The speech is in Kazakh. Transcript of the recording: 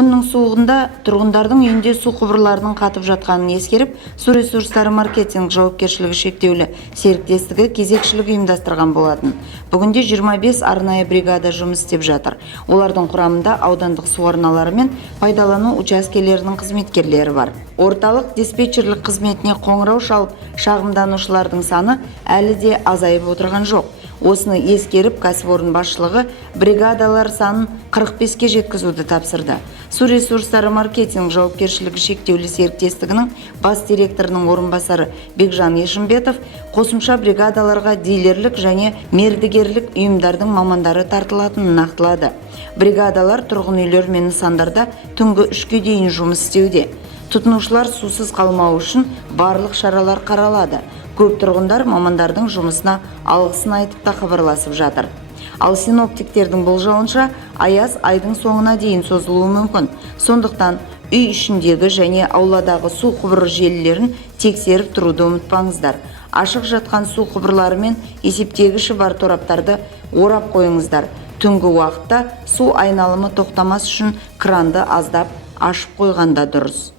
Күннің суығында тұрғындардың үйінде су құбырларының қатып жатқанын ескеріп, су ресурстары маркетинг жауапкершілігі шектеулі серіктестігі кезекшілік ұйымдастырған болатын. Бүгінде 25 арнайы бригада жұмыс істеп жатыр. Олардың құрамында аудандық су арналары мен пайдалану учаскелерінің қызметкерлері бар. Орталық диспетчерлік қызметіне қоңырау шалып, шағымданушылардың саны әлі де азайып отырған жоқ. Осыны ескеріп, кәсіпорын басшылығы бригадалар санын 45-ке жеткізуді тапсырды. Су ресурстары маркетинг жауапкершілігі шектеулі серіктестігінің бас директорының орынбасары Бекжан Ешімбетов қосымша бригадаларға дилерлік және мердігерлік ұйымдардың мамандары тартылатынын нақтылады. Бригадалар тұрғын үйлер мен нысандарда түнгі 3-ке дейін жұмыс істеуде. Тұтынушылар сусыз қалмау үшін барлық шаралар қаралады. Көп тұрғындар мамандардың жұмысына алғысын айтып та хабарласып жатыр. Ал синоптиктердің болжауынша аяз айдың соңына дейін созылуы мүмкін. Сондықтан үй ішіндегі және ауладағы су құбыры желілерін тексеріп тұруды ұмытпаңыздар. Ашық жатқан су құбырлары мен есептегіші бар тораптарды орап қойыңыздар. Түнгі уақытта су айналымы тоқтамас үшін кранды аздап ашып қойғанда дұрыс.